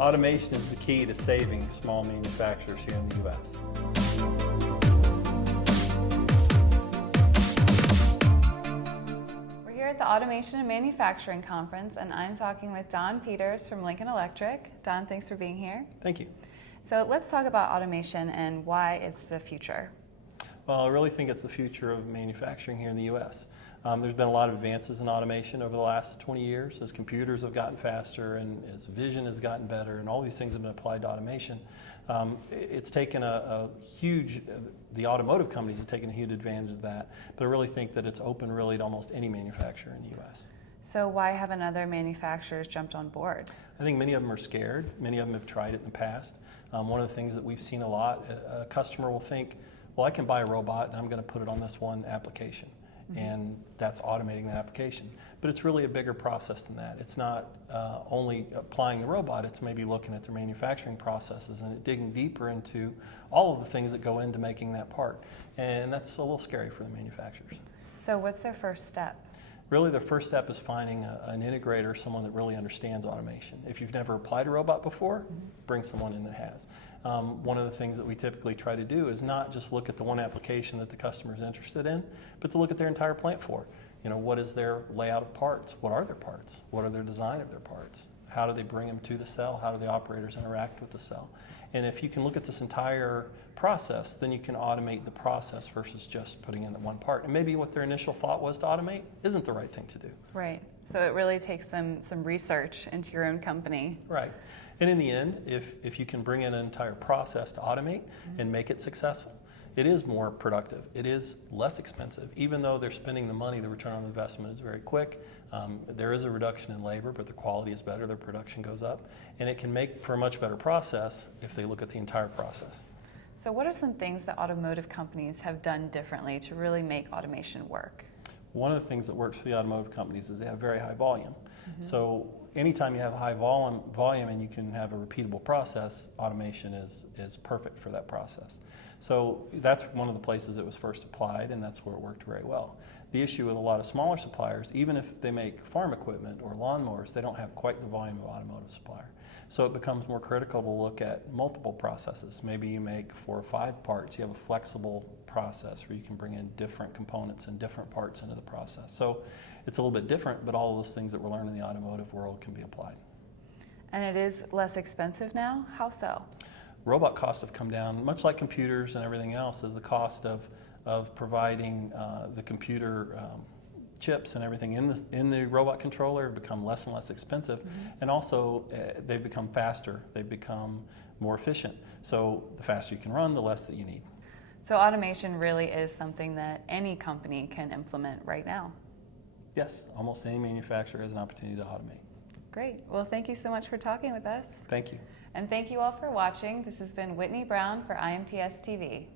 Automation is the key to saving small manufacturers here in the U.S. We're here at the Automation and Manufacturing Conference, and I'm talking with Don Peters from Lincoln Electric. Don, thanks for being here. Thank you. So let's talk about automation and why it's the future. Well, I really think it's the future of manufacturing here in the U.S. There's been a lot of advances in automation over the last 20 years as computers have gotten faster and as vision has gotten better and all these things have been applied to automation. It's taken the automotive companies have taken a huge advantage of that, but I really think that it's open really to almost any manufacturer in the U.S. So why haven't other manufacturers jumped on board? I think many of them are scared. Many of them have tried it in the past. One of the things that we've seen a lot, a customer will think, well, I can buy a robot and I'm going to put it on this one application. And that's automating that application. But it's really a bigger process than that. It's not only applying the robot, it's maybe looking at their manufacturing processes and digging deeper into all of the things that go into making that part. And that's a little scary for the manufacturers. So what's their first step? Really, the first step is finding an integrator, someone that really understands automation. If you've never applied a robot before, bring someone in that has. One of the things that we typically try to do is not just look at the one application that the customer is interested in, but to look at their entire plant floor. You know, what is their layout of parts? What are their parts? What are their design of their parts? How do they bring them to the cell? How do the operators interact with the cell? And if you can look at this entire process, then you can automate the process versus just putting in the one part. And maybe what their initial thought was to automate isn't the right thing to do. Right. So it really takes some research into your own company. Right. And in the end, if you can bring in an entire process to automate and make it successful, it is more productive. It is less expensive. Even though they're spending the money, the return on investment is very quick. There is a reduction in labor, but the quality is better, their production goes up. And it can make for a much better process if they look at the entire process. So what are some things that automotive companies have done differently to really make automation work? One of the things that works for the automotive companies is they have very high volume. So anytime you have a high volume and you can have a repeatable process, automation is perfect for that process. So that's one of the places it was first applied, and that's where it worked very well. The issue with a lot of smaller suppliers, even if they make farm equipment or lawnmowers, they don't have quite the volume of automotive supplier. So it becomes more critical to look at multiple processes. Maybe you make 4 or 5 parts. You have a flexible process where you can bring in different components and different parts into the process. So it's a little bit different, but all of those things that we're learning in the automotive world can be applied. And it is less expensive now? How so? Robot costs have come down, much like computers and everything else, as the cost of providing the computer chips and everything in the robot controller have become less and less expensive, and also they've become faster, they've become more efficient. So the faster you can run, the less that you need. So automation really is something that any company can implement right now? Yes, almost any manufacturer has an opportunity to automate. Great. Well, thank you so much for talking with us. Thank you. And thank you all for watching. This has been Whitney Brown for IMTS TV.